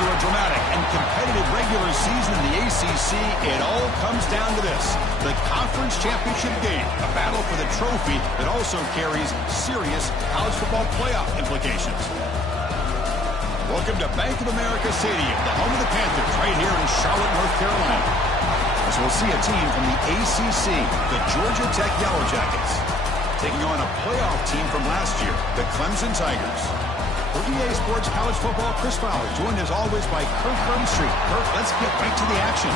After a dramatic and competitive regular season in the ACC, it all comes down to this: the conference championship game, a battle for the trophy that also carries serious college football playoff implications. Welcome to Bank of America Stadium, the home of the Panthers, right here in Charlotte, North Carolina. As we'll see a team from the ACC, the Georgia Tech Yellow Jackets, taking on a playoff team from last year, the Clemson Tigers. For EA Sports College Football, Chris Fowler, joined as always by Kirk Burnstreet. Kirk, let's get right to the action.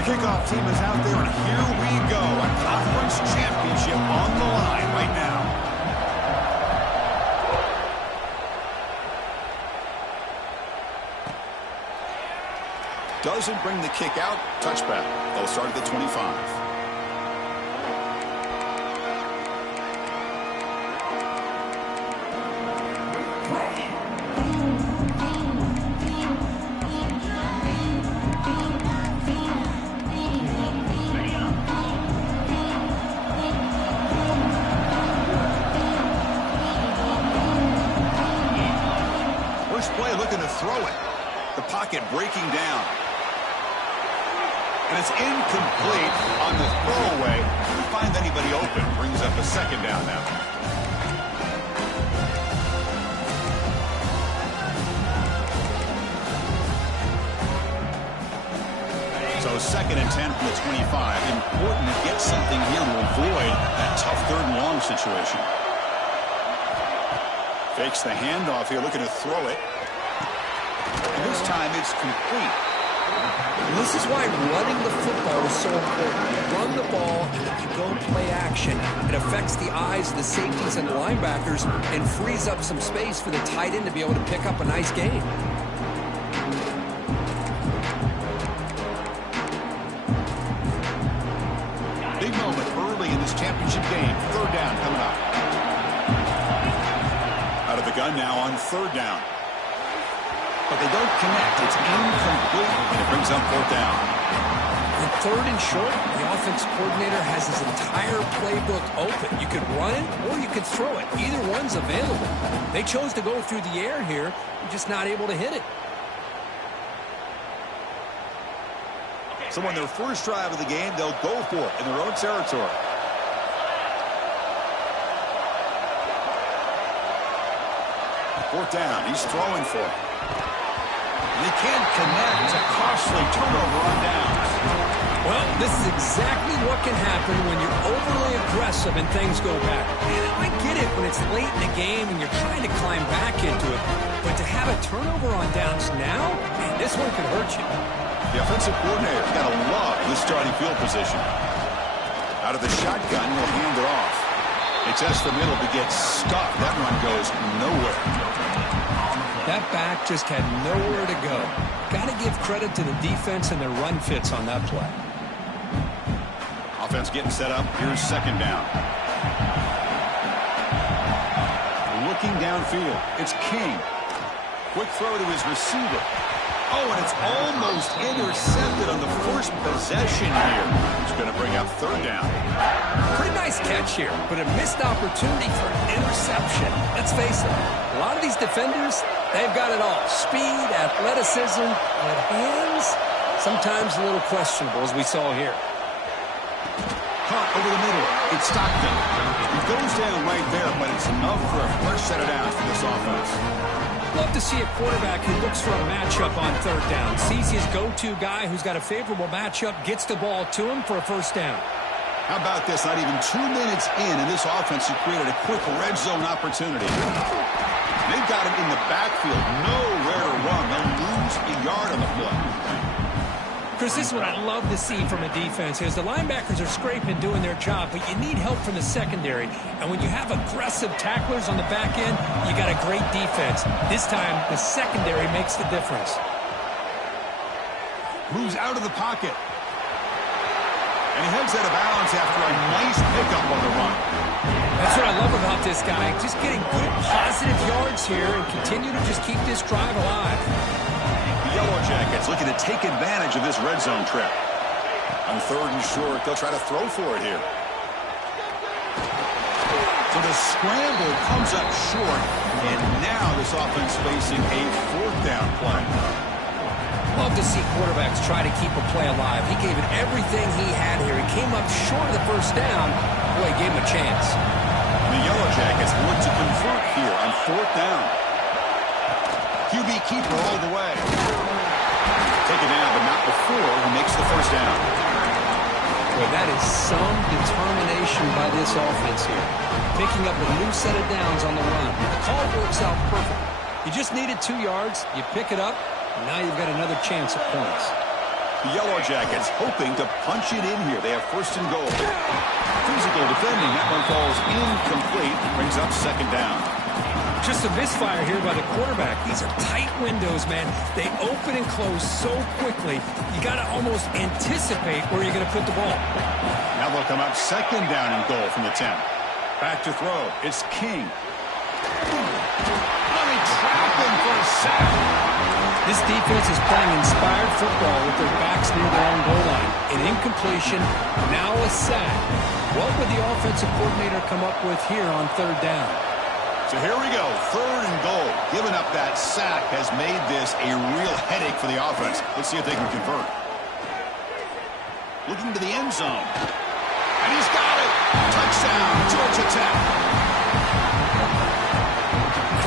Kickoff team is out there, and here we go. A conference championship on the line right now. Doesn't bring the kick out. Touchback. They'll start at the 25. Looking to throw it. The pocket breaking down. And it's incomplete on the throwaway. Couldn't find anybody open. Brings up a second down now. So 2nd and 10 from the 25. Important to get something here to avoid that tough 3rd and long situation. Fakes the handoff here, looking to throw it. And this time it's complete. And this is why running the football is so important. You run the ball, and if you go play action, it affects the eyes of the safeties and the linebackers and frees up some space for the tight end to be able to pick up a nice gain. Big moment early in this championship game. 3rd down coming up. Out of the gun now on 3rd down. But they don't connect. It's incomplete, and it brings up 4th down. On 3rd and short, the offense coordinator has his entire playbook open. You could run it, or you could throw it. Either one's available. They chose to go through the air here. They're just not able to hit it. So on their first drive of the game, they'll go for it in their own territory. Fourth down. He's throwing for it. They can't connect. A costly turnover on downs. Well, this is exactly what can happen when you're overly aggressive and things go bad. And I get it when it's late in the game and you're trying to climb back into it. But to have a turnover on downs now, man, this one could hurt you. The offensive coordinator's got to love this starting field position. Out of the shotgun, he'll hand it off. They test the middle, but gets stuck. That run goes nowhere. That back just had nowhere to go. Got to give credit to the defense and their run fits on that play. Offense getting set up. Here's 2nd down. Looking downfield. It's King. Quick throw to his receiver. Oh, and it's almost intercepted on the first possession here. It's going to bring up 3rd down. Pretty nice catch here, but a missed opportunity for an interception. Let's face it, a lot of these defenders, they've got it all. Speed, athleticism, but hands, sometimes a little questionable, as we saw here. Caught over the middle. It's Stockton. He goes down right there, but it's enough for a fresh set of downs for this offense. Love to see a quarterback who looks for a matchup on 3rd down. Sees his go-to guy who's got a favorable matchup, gets the ball to him for a 1st down. How about this? Not even 2 minutes in this offense, he created a quick red zone opportunity. They've got him in the backfield. Nowhere to run. They'll lose a yard on the play. Chris, this is what I love to see from a defense is the linebackers are scraping, doing their job, but you need help from the secondary. And when you have aggressive tacklers on the back end, you got a great defense. This time, the secondary makes the difference. Moves out of the pocket. And he heads out of bounds after a nice pickup on the run. That's what I love about this guy. Just getting good, positive yards here and continue to just keep this drive alive. The Yellow Jackets looking to take advantage of this red zone trip. On 3rd and short, they'll try to throw for it here. So the scramble comes up short, and now this offense facing a 4th down play. Love to see quarterbacks try to keep a play alive. He gave it everything he had here. He came up short of the 1st down. Boy, he gave him a chance. The Yellow Jackets look to convert here on 4th down. QB keeper all the way. Take it down, but not before he makes the 1st down. Boy, that is some determination by this offense here. Picking up a new set of downs on the run. The call works out perfect. You just needed 2 yards. You pick it up. Now you've got another chance at points. The Yellow Jackets hoping to punch it in here. They have 1st and goal. Physical defending. That one falls incomplete. Brings up 2nd down. Just a misfire here by the quarterback. These are tight windows, man. They open and close so quickly. You got to almost anticipate where you're going to put the ball. Now they'll come up 2nd down and goal from the 10. Back to throw. It's King. Let me trap him for a sack. This defense is playing inspired football with their backs near their own goal line. An incompletion, now a sack. What would the offensive coordinator come up with here on 3rd down? So here we go, 3rd and goal. Giving up that sack has made this a real headache for the offense. Let's see if they can convert. Looking to the end zone. And he's got it. Touchdown, Georgia Tech.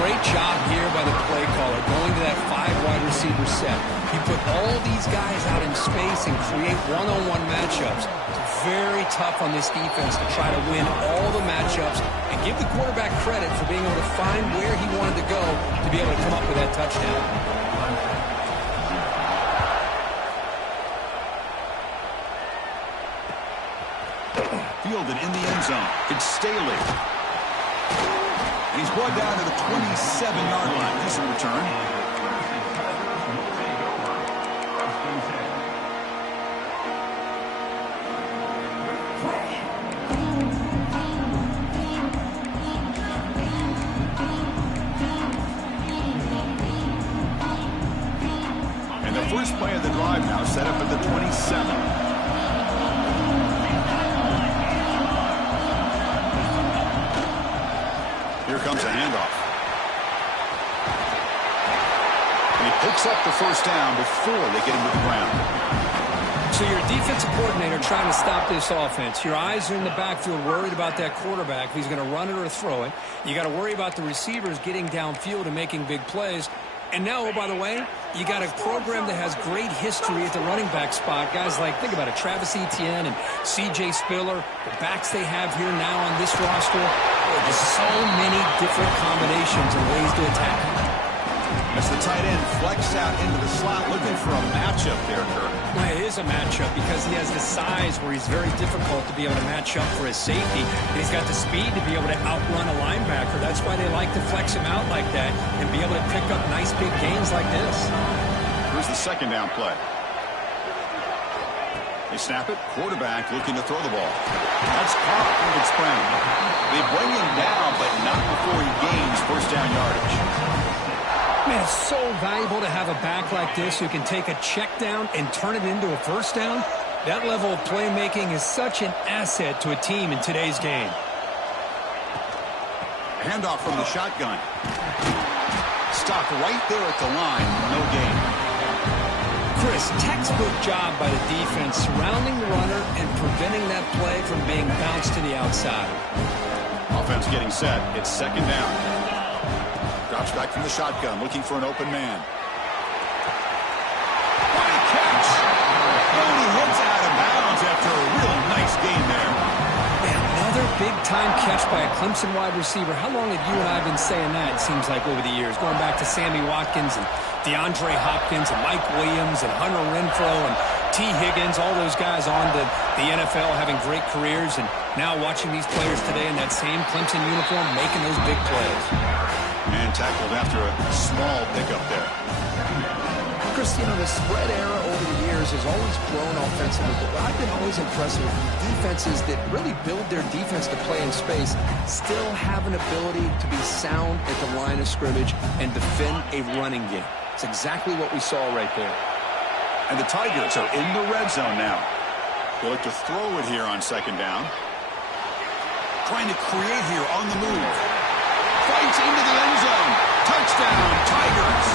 Great job here by the play caller, going to that 5-wide receiver set. He put all these guys out in space and create one-on-one matchups. It's very tough on this defense to try to win all the matchups and give the quarterback credit for being able to find where he wanted to go to be able to come up with that touchdown. Fielded in the end zone. It's Staley. And he's brought down to the 27-yard line. Decent return. And the first play of the drive now set up at the 27. Here comes a handoff. And he picks up the 1st down before they get him to the ground. So you're a defensive coordinator trying to stop this offense. Your eyes are in the backfield worried about that quarterback, if he's going to run it or throw it. You got to worry about the receivers getting downfield and making big plays. And now, oh, by the way, you got a program that has great history at the running back spot. Guys like, think about it, Travis Etienne and C.J. Spiller, the backs they have here now on this roster. Just so many different combinations and ways to attack. As the tight end flex out into the slot, looking for a matchup there, Kirk. Well, it is a matchup because he has the size where he's very difficult to be able to match up for his safety. And he's got the speed to be able to outrun a linebacker. That's why they like to flex him out like that and be able to pick up nice big gains like this. Here's the 2nd down play. They snap it. Quarterback looking to throw the ball. That's caught. Good spring. They bring him down, but not before he gains 1st down yardage. Man, it's so valuable to have a back like this who can take a check down and turn it into a 1st down. That level of playmaking is such an asset to a team in today's game. Handoff from the shotgun. Stopped right there at the line. No gain. Chris, textbook job by the defense surrounding the runner and preventing that play from being bounced to the outside. Offense getting set. It's 2nd down. Drops back from the shotgun, looking for an open man. What a catch! And he hits out of bounds after a real nice gain there. Man, another big-time catch by a Clemson wide receiver. How long have you and I been saying that, it seems like, over the years? Going back to Sammy Watkins and DeAndre Hopkins and Mike Williams and Hunter Renfrow. And T. Higgins, all those guys on the NFL having great careers, and now watching these players today in that same Clemson uniform making those big plays. And tackled after a small pickup there. Chris, you know, the spread era over the years has always grown offensively, but what I've been always impressed with defenses that really build their defense to play in space still have an ability to be sound at the line of scrimmage and defend a running game. It's exactly what we saw right there. And the Tigers are in the red zone now. They look to throw it here on second down. Trying to create here on the move. Fights into the end zone. Touchdown, Tigers.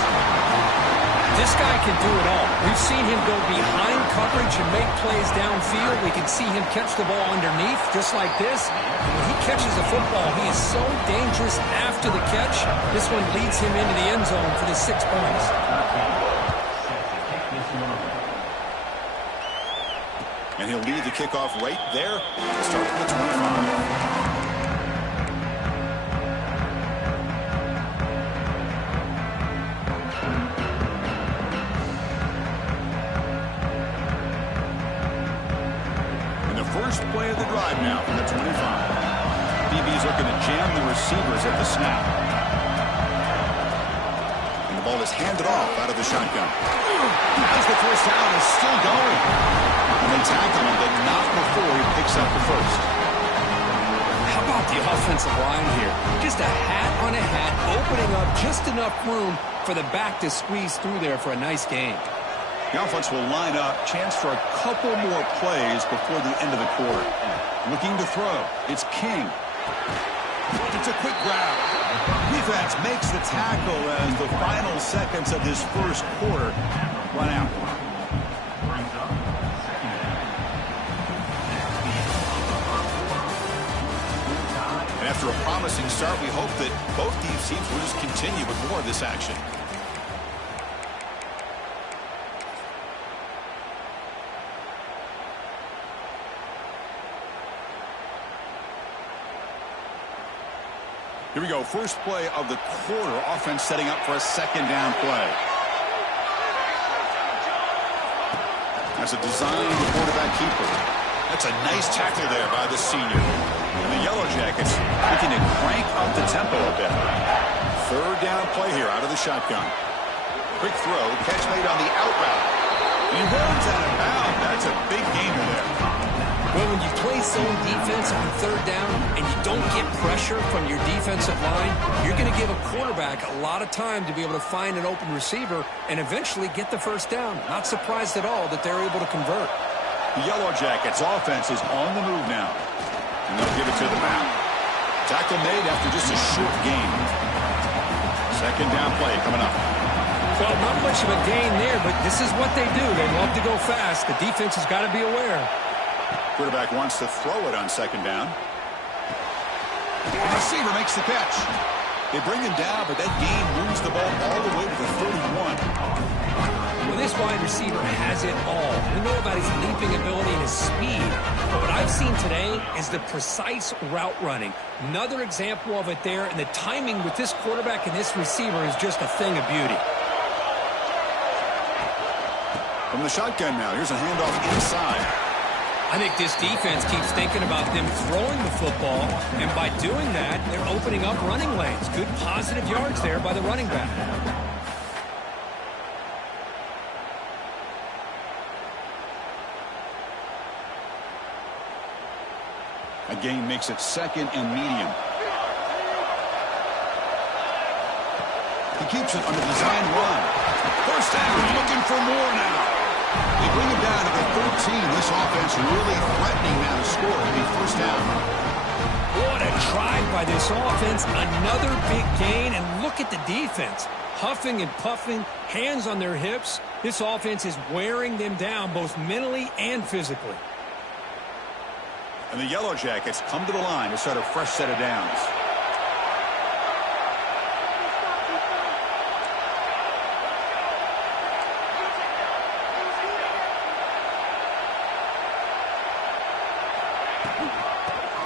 This guy can do it all. We've seen him go behind coverage and make plays downfield. We can see him catch the ball underneath, just like this. And when he catches the football, he is so dangerous after the catch. This one leads him into the end zone for the 6 points. And he'll lead the kickoff right there to start from the 25. First play of the drive now from the 25. BB's looking to jam the receivers at the snap. And the ball is handed off out of the shotgun. As the first down is still going. And they tackle him, but not before he picks up the first. How about the offensive line here? Just a hat on a hat, opening up just enough room for the back to squeeze through there for a nice gain. The offense will line up, chance for a couple more plays before the end of the quarter. Looking to throw. It's King. It's a quick grab. Defense makes the tackle as the final seconds of this first quarter run out. And after a promising start, we hope that both these teams will just continue with more of this action. Here we go. First play of the quarter. Offense setting up for a second down play. That's a designed quarterback keeper. That's a nice tackle there by the senior. And the Yellow Jackets looking to crank up the tempo a bit. Third down play here out of the shotgun. Quick throw. Catch made on the out route. He runs out of bounds. That's a big gainer there. Well, when you play zone defense on third down and you don't get pressure from your defensive line, you're going to give a quarterback a lot of time to be able to find an open receiver and eventually get the first down. Not surprised at all that they're able to convert. The Yellow Jackets offense is on the move now. And they'll give it to the back. Tackle made after just a short gain. Second down play coming up. Well, not much of a gain there, but this is what they do. They love to go fast. The defense has got to be aware. Quarterback wants to throw it on second down. The receiver makes the catch. They bring him down, but that gain moves the ball all the way to the 31. Well, this wide receiver has it all. We know about his leaping ability and his speed. But what I've seen today is the precise route running. Another example of it there, and the timing with this quarterback and this receiver is just a thing of beauty. From the shotgun now, here's a handoff inside. I think this defense keeps thinking about them throwing the football, and by doing that, they're opening up running lanes. Good positive yards there by the running back. A gain makes it second and medium. He keeps it on the design run. First down, looking for more now. They bring him down to the 13. This offense really threatening now to score. It'll be first down. What a drive by this offense. Another big gain, and look at the defense. Huffing and puffing, hands on their hips. This offense is wearing them down both mentally and physically. And the Yellow Jackets come to the line to start a fresh set of downs.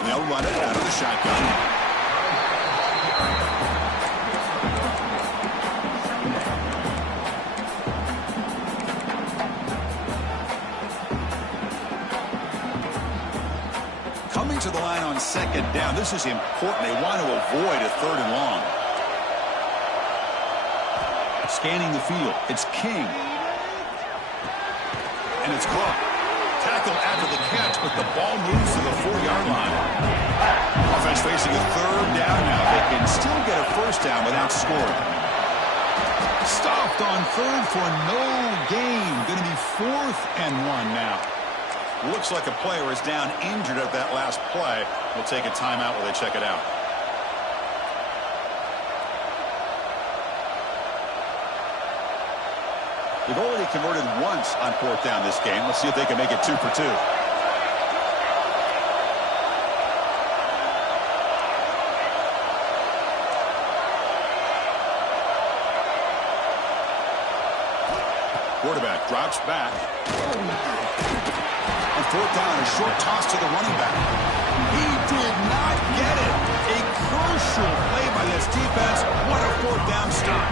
And they'll run it out of the shotgun. line on second down. This is important. They want to avoid a 3rd and long. Scanning the field. It's King. And it's caught. Tackle after the catch, but the ball moves to the 4-yard line. Offense facing a 3rd down now. They can still get a 1st down without scoring. Stopped on 3rd for no gain. Going to be 4th and 1 now. Looks like a player is down injured at that last play. We'll take a timeout while they check it out. They've already converted once on 4th down this game. Let's see if they can make it 2 for 2. Quarterback drops back. On 4th down, a short toss to the running back. He did not get it. A crucial play by this defense. What a 4th down stop.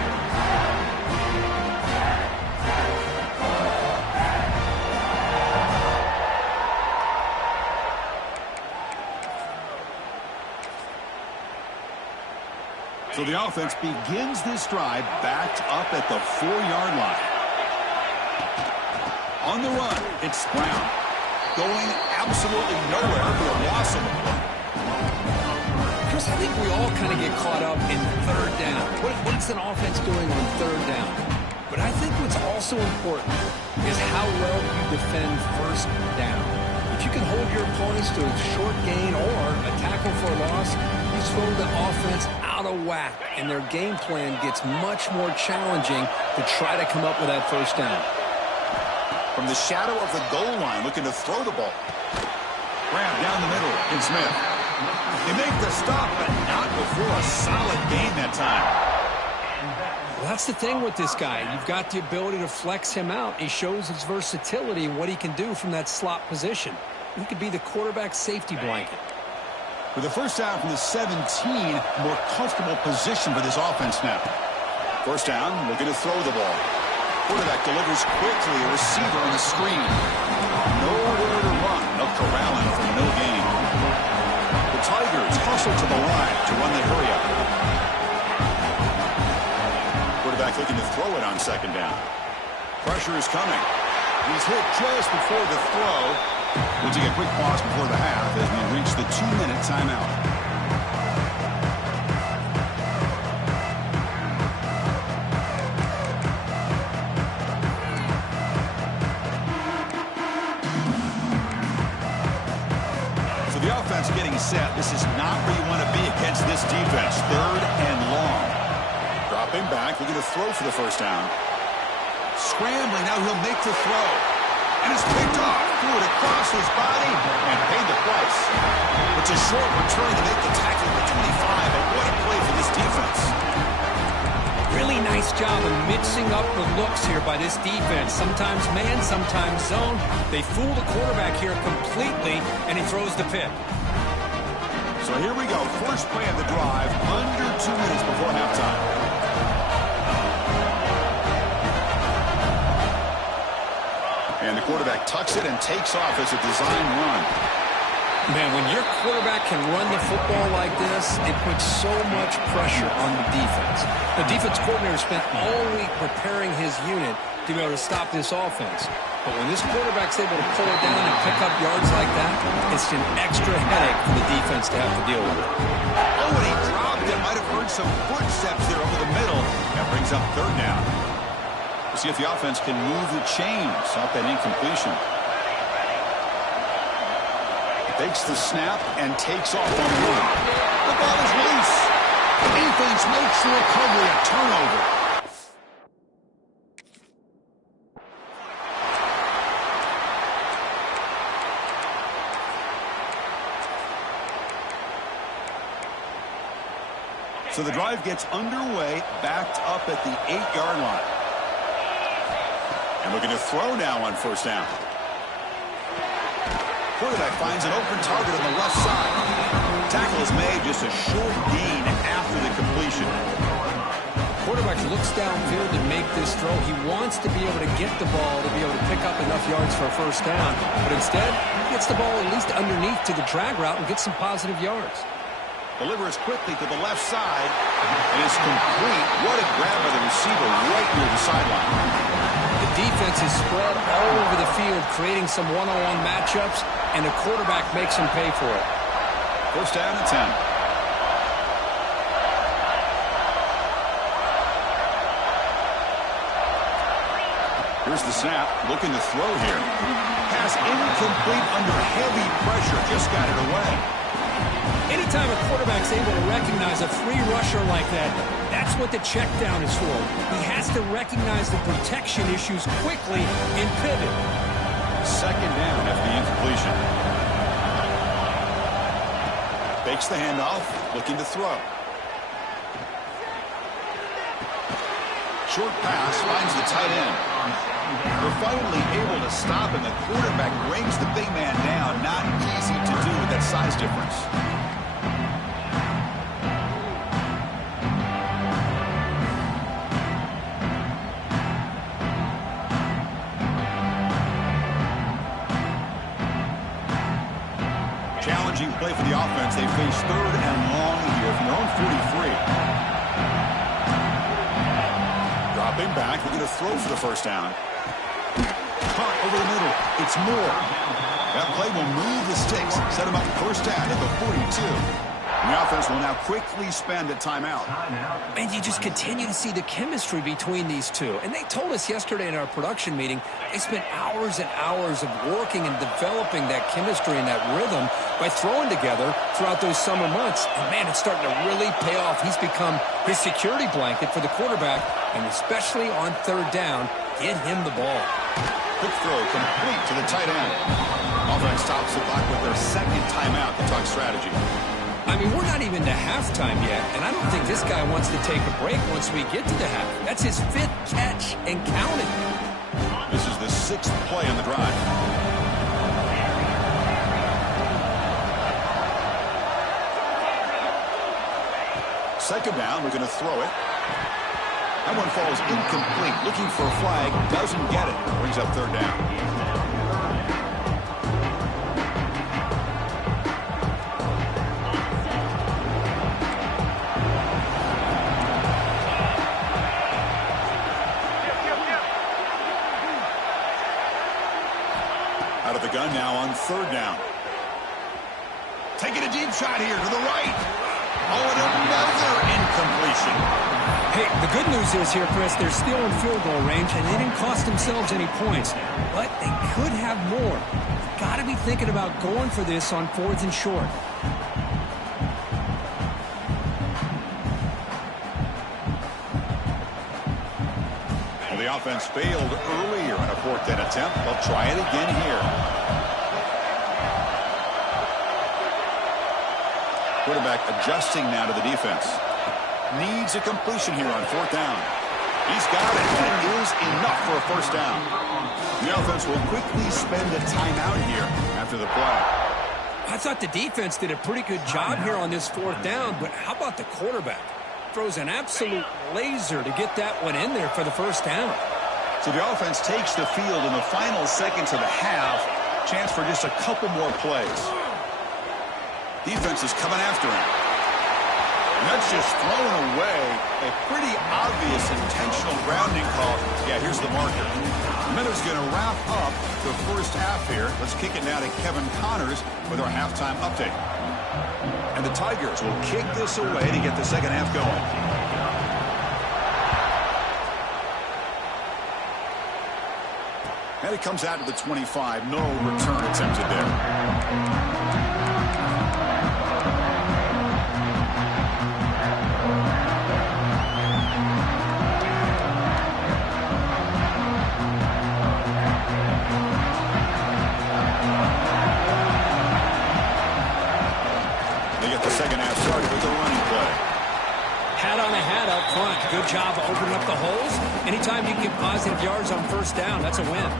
So the offense begins this drive backed up at the 4-yard line. On the run, it's Brown. Going absolutely nowhere for a loss of the play. Chris, I think we all kind of get caught up in 3rd down. What's an offense doing on 3rd down? But I think what's also important is how well you defend 1st down. If you can hold your opponents to a short gain or a tackle for a loss, you throw the offense out of whack, and their game plan gets much more challenging to try to come up with that 1st down. From the shadow of the goal line, looking to throw the ball. Grab down the middle in Smith. They make the stop, but not before a solid gain that time. Well, that's the thing with this guy. You've got the ability to flex him out. He shows his versatility and what he can do from that slot position. He could be the quarterback safety blanket. For the 1st down from the 17, more comfortable position for this offense now. 1st down, looking to throw the ball. Quarterback delivers quickly, a receiver on the screen. Nowhere to run. They'll corral him for no gain. The Tigers hustle to the line to run the hurry up. Quarterback looking to throw it on 2nd down. Pressure is coming. He's hit just before the throw. We'll take a quick pause before the half as we reach the 2-minute timeout. So the offense getting set. This is not where you want to be against this defense. 3rd and long. Dropping back, looking to throw for the 1st down. Scrambling, now he'll make the throw. And it's picked off. Threw it across his body and paid the price. It's a short return to make the tackle at the 25, but what a play for this defense. Really nice job of mixing up the looks here by this defense. Sometimes man, sometimes zone. They fool the quarterback here completely, and he throws the pick. So here we go. First play of the drive, under 2 minutes before halftime. And the quarterback tucks it and takes off as a design run. Man, when your quarterback can run the football like this, it puts so much pressure on the defense. The defense coordinator spent all week preparing his unit to be able to stop this offense. But when this quarterback's able to pull it down and pick up yards like that, it's an extra headache for the defense to have to deal with. Oh, and he dropped it. Might have heard some footsteps there over the middle. That brings up 3rd down. We'll see if the offense can move the chains off that incompletion. Takes the snap and takes off on the run. The ball is loose. The defense makes the recovery a turnover. So the drive gets underway, backed up at the 8-yard line. And looking to throw now on 1st down. Quarterback finds an open target on the left side. Tackle is made, just a short gain after the completion. Quarterback looks downfield to make this throw. He wants to be able to get the ball to be able to pick up enough yards for a first down. But instead, he gets the ball at least underneath to the drag route and gets some positive yards. Delivers quickly to the left side. And it's complete. What a grab by the receiver right near the sideline. The defense is spread all over the field, creating some one-on-one matchups, and the quarterback makes him pay for it. First down and 10. Here's the snap, looking to throw here. Pass incomplete under heavy pressure, just got it away. Anytime a quarterback's able to recognize a free rusher like that, that's what the check down is for. He has to recognize the protection issues quickly and pivot. Second down after the incompletion. Fakes the handoff, looking to throw. Short pass finds the tight end. They're finally able to stop him. The quarterback brings the big man down. Not easy to do with that size difference. Challenging play for the offense. They face third and long here from their own 43. Dropping back, looking to throw for the first down. Caught over the middle. It's Moore. That play will move the sticks, set him up first down at the 42. And the offense will now quickly spend a timeout. And you just continue to see the chemistry between these two. And they told us yesterday in our production meeting, they spent hours and hours of working and developing that chemistry and that rhythm by throwing together throughout those summer months. And, man, it's starting to really pay off. He's become his security blanket for the quarterback, and especially on third down, get him the ball. Quick throw complete to the tight end. Offense stops the clock with their second timeout to talk strategy. I mean, we're not even to halftime yet, and I don't think this guy wants to take a break once we get to the half. That's his fifth catch and counting. This is the sixth play on the drive. Second down, we're going to throw it. That one falls incomplete. Looking for a flag, doesn't get it. Brings up third down. Out of the gun now on third down. Taking a deep shot here to the right. Oh, and another incompletion. Hey, the good news is here, Chris, they're still in field goal range, and they didn't cost themselves any points. But they could have more. Got to be thinking about going for this on fourth and short. Well, the offense failed earlier in a fourth down attempt. They'll try it again here. Quarterback adjusting now to the defense. Needs a completion here on fourth down. He's got it, and it is enough for a first down. The offense will quickly spend a timeout here after the play. I thought the defense did a pretty good job here on this fourth down, but how about the quarterback? Throws an absolute laser to get that one in there for the first down. So the offense takes the field in the final seconds of the half. Chance for just a couple more plays. Defense is coming after him. And that's just thrown away. A pretty obvious intentional grounding call. Yeah, here's the marker. The Minnows going to wrap up the first half here. Let's kick it now to Kevin Connors with our halftime update. And the Tigers will kick this away to get the second half going. And it comes out to the 25. No return attempted there. Good job of opening up the holes. Anytime you can get positive yards on first down, that's a win.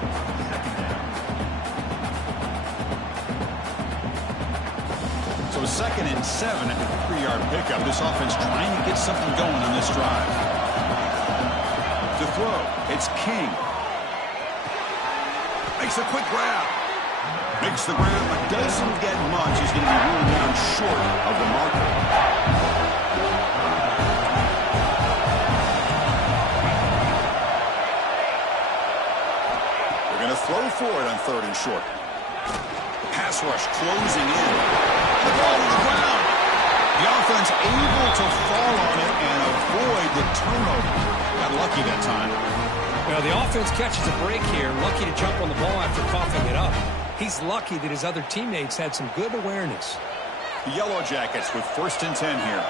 So 2nd and 7 at the 3-yard pickup. This offense trying to get something going on this drive. throw. It's King. Makes a quick grab. Makes the grab, but doesn't get much. He's going to be ruled down short of the marker. They're going to throw for it on 3rd and short. Pass rush closing in. The ball to the ground. The offense able to fall on it and avoid the turnover. Got lucky that time. Well, the offense catches a break here. Lucky to jump on the ball after coughing it up. He's lucky that his other teammates had some good awareness. The Yellow Jackets with 1st and 10 here.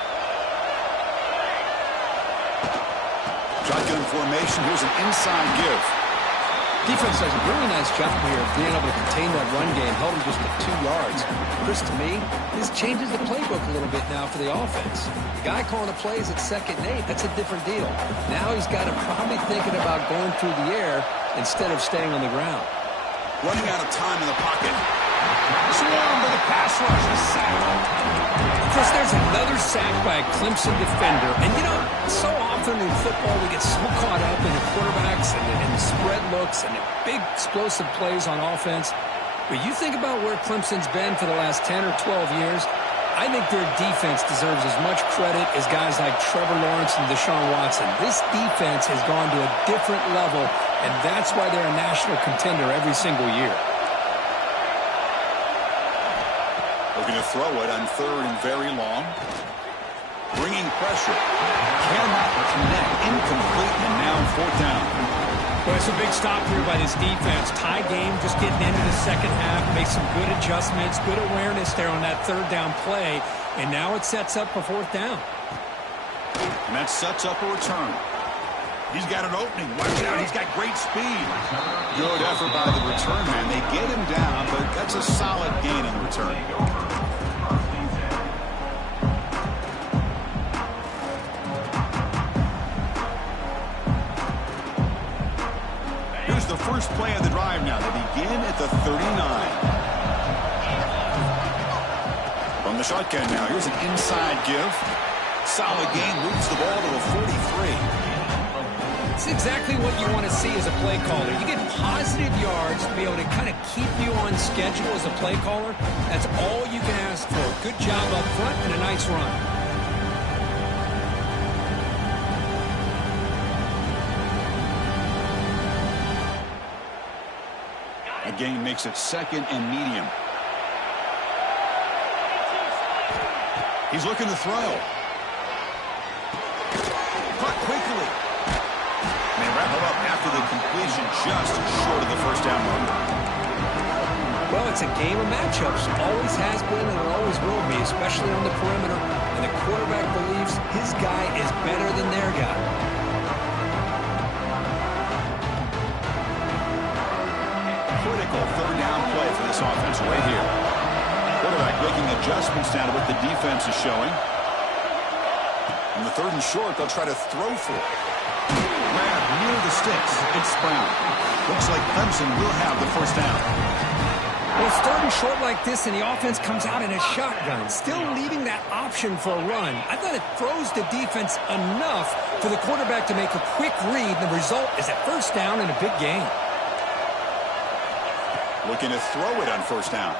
Shotgun formation. Here's an inside give. Defense does a really nice job here of being able to contain that run game, held him just at 2 yards. Chris, to me, this changes the playbook a little bit now for the offense. The guy calling the plays at 2nd and 8, that's a different deal. Now he's got to probably thinking about going through the air instead of staying on the ground. Running out of time in the pocket. Swarmed by the pass rush. A sack. Chris, there's another sack by a Clemson defender. And, you know, so often in football we get so caught up in the quarterbacks and the spread looks and the big explosive plays on offense. But you think about where Clemson's been for the last 10 or 12 years, I think their defense deserves as much credit as guys like Trevor Lawrence and Deshaun Watson. This defense has gone to a different level, and that's why they're a national contender every single year. Looking to throw it on 3rd and very long. Bringing pressure. Cannot connect. Incomplete, and now 4th down. Well, it's a big stop here by this defense. Tie game, just getting into the 2nd half. Made some good adjustments, good awareness there on that 3rd down play. And now it sets up for 4th down. And that sets up a return. He's got an opening. Watch out. He's got great speed. Good effort by the return man. They get him down, but that's a solid gain in the return. Here's the first play of the drive now. They begin at the 39. From the shotgun now. Here's an inside give. Solid gain. Moves the ball to a 43. It's exactly what you want to see as a play caller. You get positive yards to be able to kind of keep you on schedule as a play caller. That's all you can ask for. Good job up front and a nice run. A gain makes it 2nd and medium. He's looking to throw. Caught quickly. They wrap it up after the completion, just short of the 1st down mark. Well, it's a game of matchups. Always has been and it always will be, especially on the perimeter. And the quarterback believes his guy is better than their guy. Critical 3rd down play for this offense right here. Quarterback making adjustments now to what the defense is showing. On the 3rd and short, they'll try to throw for it. Grab near the sticks. It's Brown. Looks like Clemson will have the 1st down. Well, it's 3rd and short like this, and the offense comes out in a shotgun, still leaving that option for a run. I thought it throws the defense enough for the quarterback to make a quick read. The result is a 1st down and a big gain. Looking to throw it on 1st down.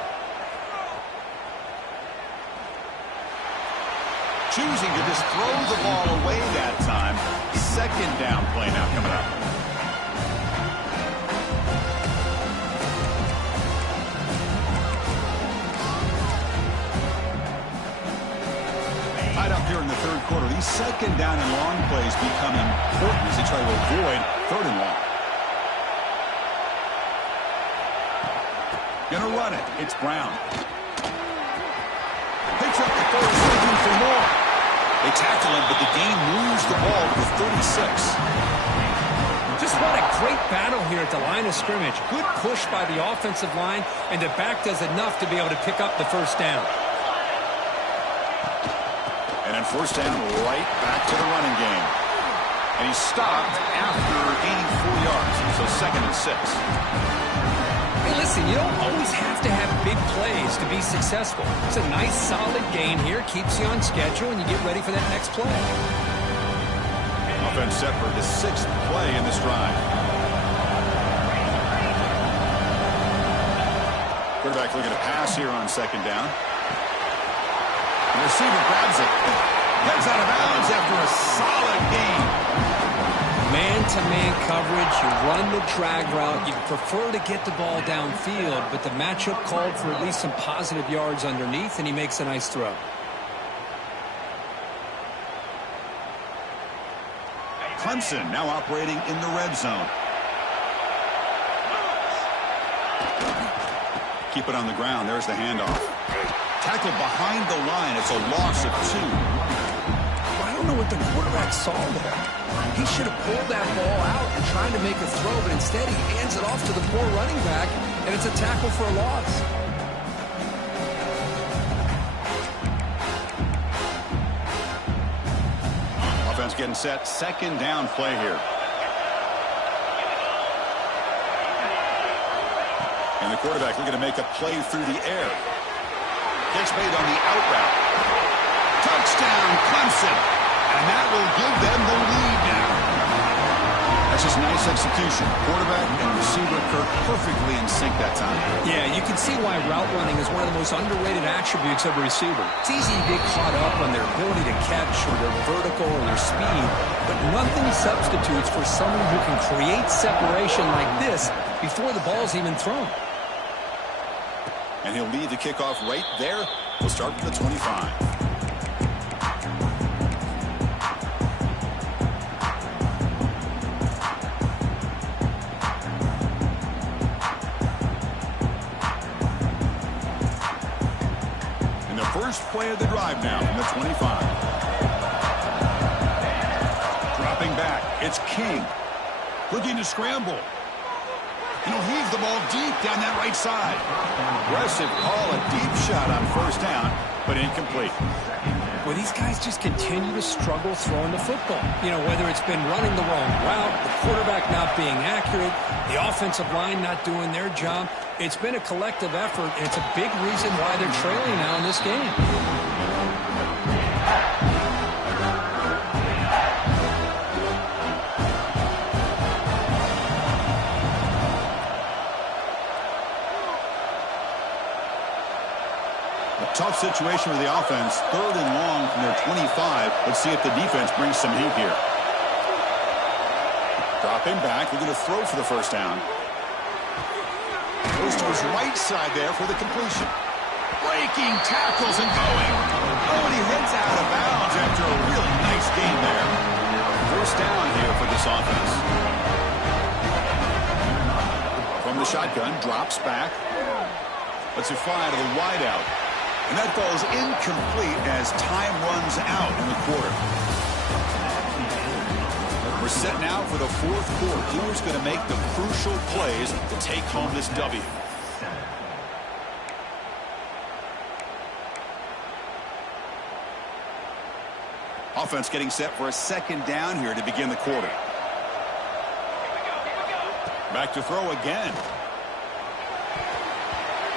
Choosing to just throw the ball away that time. 2nd down play now coming up. Tied up here in the 3rd quarter. These 2nd down and long plays become important as they try to avoid 3rd and long. Gonna run it. It's Brown. Picks up the 4th, looking for more. They tackle him, but the game moves the ball to the 36. Just what a great battle here at the line of scrimmage. Good push by the offensive line, and the back does enough to be able to pick up the 1st down. And on 1st down, right back to the running game. And he's stopped after gaining 4 yards, so 2nd and 6. Hey, listen, you don't always have to have big plays to be successful. It's a nice, solid gain here. Keeps you on schedule, and you get ready for that next play. Offense set for the 6th play in this drive. Quarterback looking to pass here on 2nd down. The receiver grabs it. Heads out of bounds after a solid gain. Man-to-man coverage, you run the drag route. You prefer to get the ball downfield, but the matchup called for at least some positive yards underneath, and he makes a nice throw. Clemson now operating in the red zone. Keep it on the ground. There's the handoff. Tackled behind the line. It's a loss of 2. I don't know what the quarterback saw there. He should have pulled that ball out and tried to make a throw, but instead he hands it off to the poor running back, and it's a tackle for a loss. Offense getting set. 2nd down play here. And the quarterback looking to make a play through the air. Gets made on the out route. Touchdown, Clemson. And that will give them the lead now. That's just nice execution. Quarterback and receiver Kirk perfectly in sync that time. Yeah, you can see why route running is one of the most underrated attributes of a receiver. It's easy to get caught up on their ability to catch or their vertical or their speed, but nothing substitutes for someone who can create separation like this before the ball's even thrown. And he'll lead the kickoff right there. We'll start with the 25. And the first play of the drive now from the 25. Dropping back. It's King. Looking to scramble. And he'll heave the ball deep down that right side. Aggressive call, a deep shot on 1st down, but incomplete. Well, these guys just continue to struggle throwing the football. You know, whether it's been running the wrong route, the quarterback not being accurate, the offensive line not doing their job. It's been a collective effort, and it's a big reason why they're trailing now in this game. Tough situation with the offense. 3rd and long from their 25. Let's see if the defense brings some heat here. Dropping back. We're going to throw for the 1st down. Goes to his right side there for the completion. Breaking tackles and going. Oh, and he heads out of bounds after a really nice gain there. 1st down here for this offense. From the shotgun. Drops back. Lets it fly to the wideout. And that ball's incomplete as time runs out in the quarter. We're set now for the 4th quarter. Who's going to make the crucial plays to take home this W? Offense getting set for a 2nd down here to begin the quarter. Back to throw again.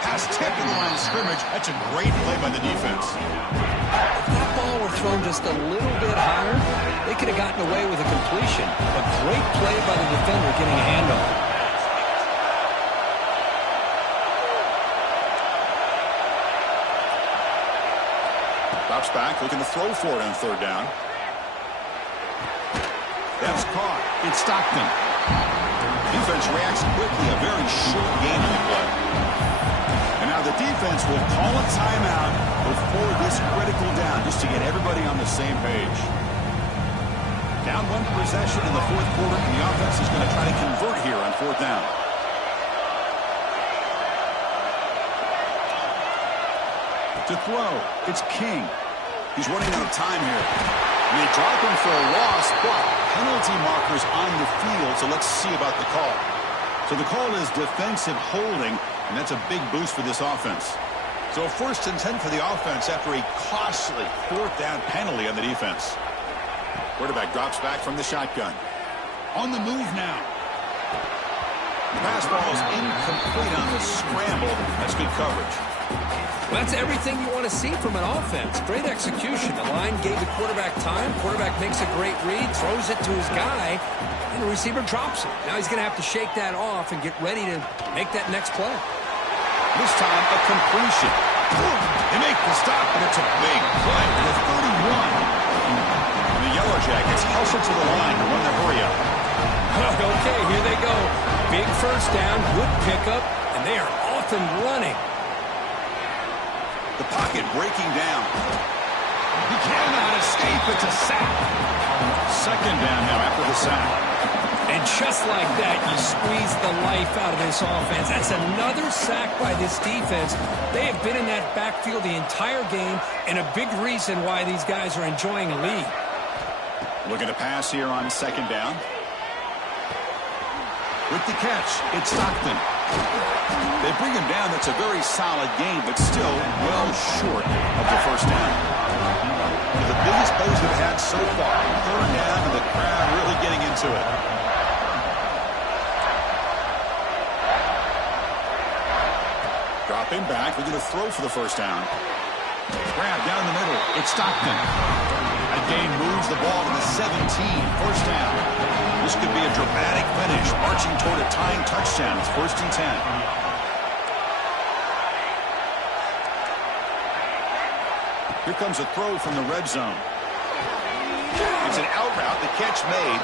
Pass tipped in the line of scrimmage. That's a great play by the defense. If that ball were thrown just a little bit higher, they could have gotten away with a completion. A great play by the defender getting a handoff. Drops back, looking to throw for it on 3rd down. That's caught. It's Stockton. Defense reacts quickly. A very short gain on the play. And now the defense will call a timeout before this critical down, just to get everybody on the same page. Down 1 possession in the 4th quarter, and the offense is going to try to convert here on 4th down. To throw, it's King. He's running out of time here. And they drop him for a loss, but penalty markers on the field, so let's see about the call. So the call is defensive holding, and that's a big boost for this offense. So 1st and 10 for the offense after a costly 4th down penalty on the defense. Quarterback drops back from the shotgun. On the move now. The pass ball is incomplete on the scramble. That's good coverage. Well, that's everything you want to see from an offense. Great execution. The line gave the quarterback time. Quarterback makes a great read, throws it to his guy, and the receiver drops it. Now he's going to have to shake that off and get ready to make that next play. This time, a completion. They make the stop, and it's a big play to the 31. The Yellow Jackets hustle to the line to run the hurry up. Okay, here they go. Big first down, good pickup, and they are off and running. The pocket breaking down. He cannot escape. It's a sack. Second down now after the sack. And just like that, you squeeze the life out of this offense. That's another sack by this defense. They have been in that backfield the entire game, and a big reason why these guys are enjoying a lead. Looking to pass here on second down. With the catch, it's Stockton. They bring him down. That's a very solid game, but still well short of the first down. The biggest plays they've had so far. Third down, and the crowd really getting into it. Dropping back. We're going to throw for the first down. Grab down the middle. It's Stockton. That gain moves the ball to the 17. First down. This could be a dramatic finish, marching toward a tying touchdown. It's 1st and 10. Here comes a throw from the red zone. It's an out route. The catch made.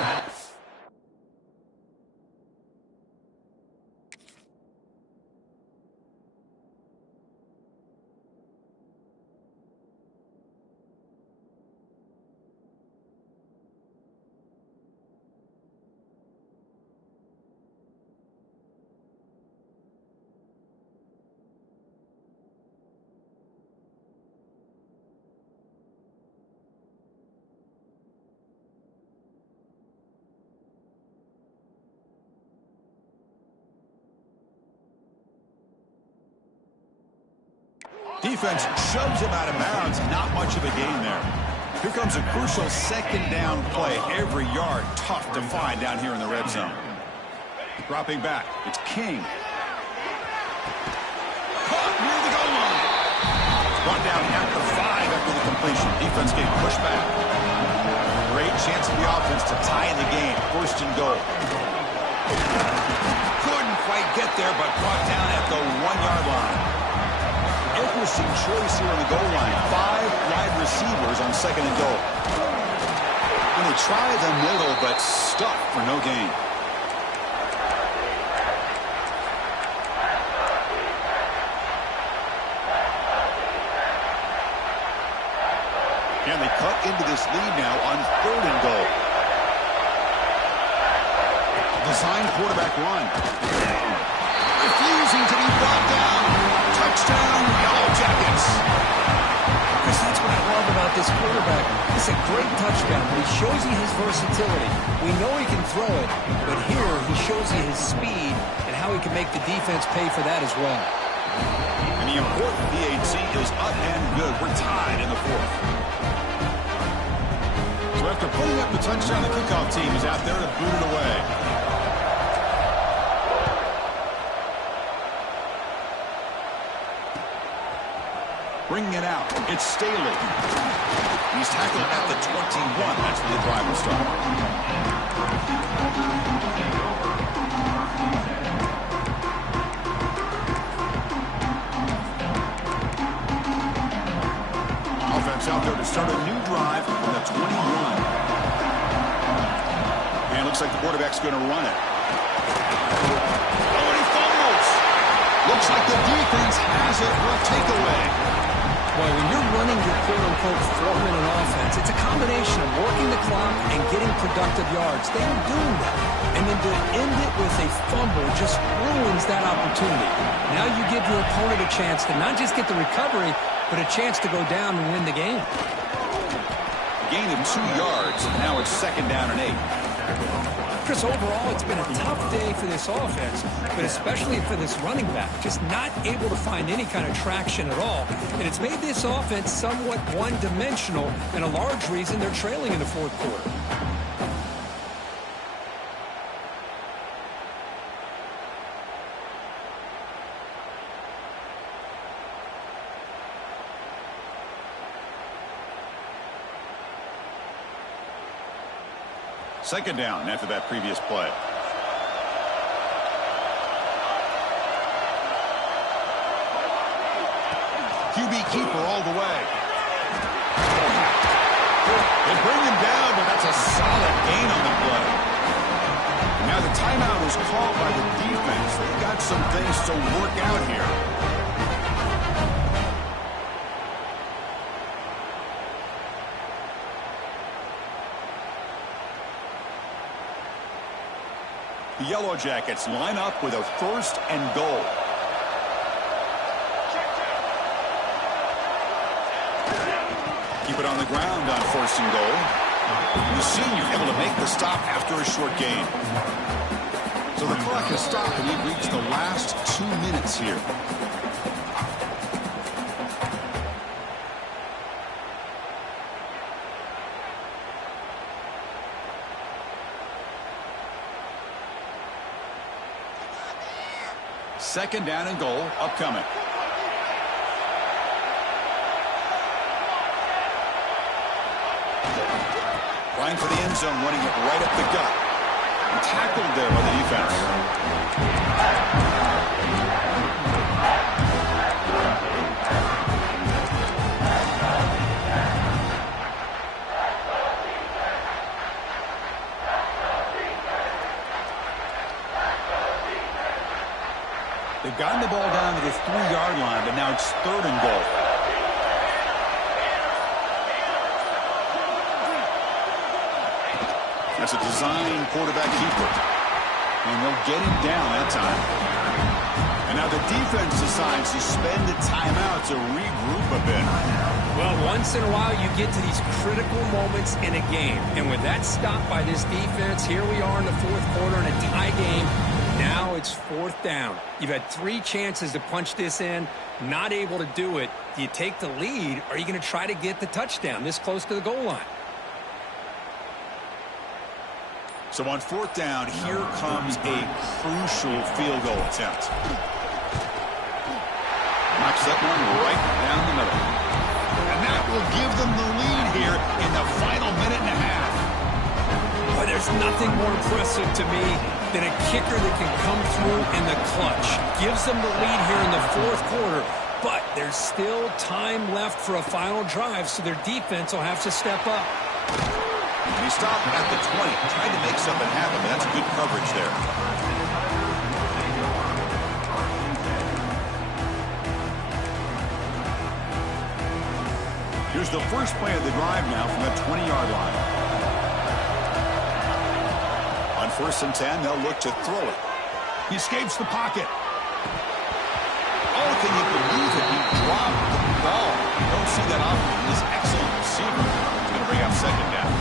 Defense shoves him out of bounds. Not much of a gain there. Here comes a crucial second down play. Every yard tough to find down here in the red zone. Dropping back. It's King. Caught near the goal line. Brought down at the 5 after the completion. Defense getting pushed back. Great chance for the offense to tie in the game. 1st and goal. Couldn't quite get there, but brought down at the 1-yard line. Interesting choice here on the goal line. 5 wide receivers on 2nd and goal. And they try the middle, but stuck for no gain. And they cut into this lead now on 3rd and goal. Design quarterback run. Refusing to be brought down. Touchdown, Yellow Jackets. Chris, that's what I love about this quarterback. It's a great touchdown, but he shows you his versatility. We know he can throw it, but here he shows you his speed and how he can make the defense pay for that as well. And the important PAT is up and good. We're tied in the 4th. So after putting up the touchdown, the kickoff team is out there to boot it away. Bringing it out. It's Staley. He's tackled at the 21. That's where the drive will start. Offense out there to start a new drive on the 21. And it looks like the quarterback's going to run it. Oh, and he fumbles. Looks like the defense has it for a takeaway. Boy, when you're running your quote-unquote 4-minute offense, it's a combination of working the clock and getting productive yards. They were doing that. And then to end it with a fumble just ruins that opportunity. Now you give your opponent a chance to not just get the recovery, but a chance to go down and win the game. Gain of 2 yards. Now it's 2nd down and 8. Chris, overall, it's been a tough day for this offense, but especially for this running back, just not able to find any kind of traction at all. And it's made this offense somewhat one-dimensional, and a large reason they're trailing in the 4th quarter. Second down after that previous play. QB keeper all the way. They bring him down, but that's a solid gain on the play. Now the timeout was called by the defense. They've got some things to work out here. The Yellow Jackets line up with a 1st and goal. Keep it on the ground on 1st and goal. The senior able to make the stop after a short gain. So the clock has stopped and we've reached the last 2 minutes here. Second down and goal upcoming. Trying for the end zone, running it right up the gut. And tackled there by the defense. They've gotten the ball down to the 3-yard line, but now it's 3rd and goal. That's a design quarterback keeper. And they'll get him down that time. And now the defense decides to spend a timeout to regroup a bit. Well, once in a while you get to these critical moments in a game. And with that stop by this defense, here we are in the 4th quarter in a tie game. Now it's 4th down. You've had 3 chances to punch this in, not able to do it. Do you take the lead, or are you going to try to get the touchdown this close to the goal line? So on 4th down, here comes a crucial field goal attempt. Knocks that one right down the middle. And that will give them the lead here in the final minute and a half. Boy, there's nothing more impressive to me than a kicker that can come through in the clutch. Gives them the lead here in the 4th quarter, but there's still time left for a final drive, so their defense will have to step up. He stopped at the 20, trying to make something happen, but that's good coverage there. Here's the first play of the drive now from the 20-yard line. On 1st and 10, they'll look to throw it. He escapes the pocket. Oh, can you believe it? He dropped the ball. You don't see that often. He's an excellent receiver. He's going to bring up 2nd down.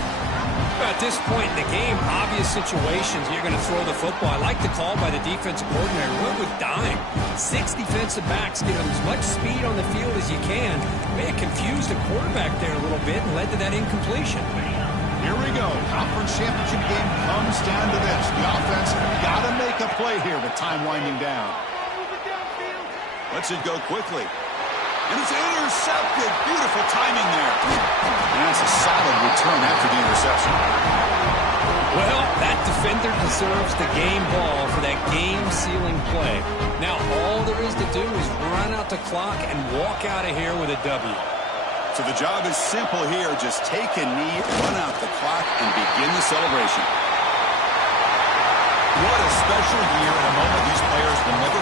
At this point in the game, obvious situations, you're going to throw the football. I like the call by the defensive coordinator. Went with dime. 6 defensive backs, get as much speed on the field as you can. May have confused the quarterback there a little bit and led to that incompletion. Here we go. Conference championship game comes down to this. The offense got to make a play here with time winding down. Lets it go quickly. And it's intercepted. Beautiful timing there. And that's a solid return after the interception. Well, that defender deserves the game ball for that game-sealing play. Now, all there is to do is run out the clock and walk out of here with a W. So the job is simple here. Just take a knee, run out the clock, and begin the celebration. What a special year and a moment these players will never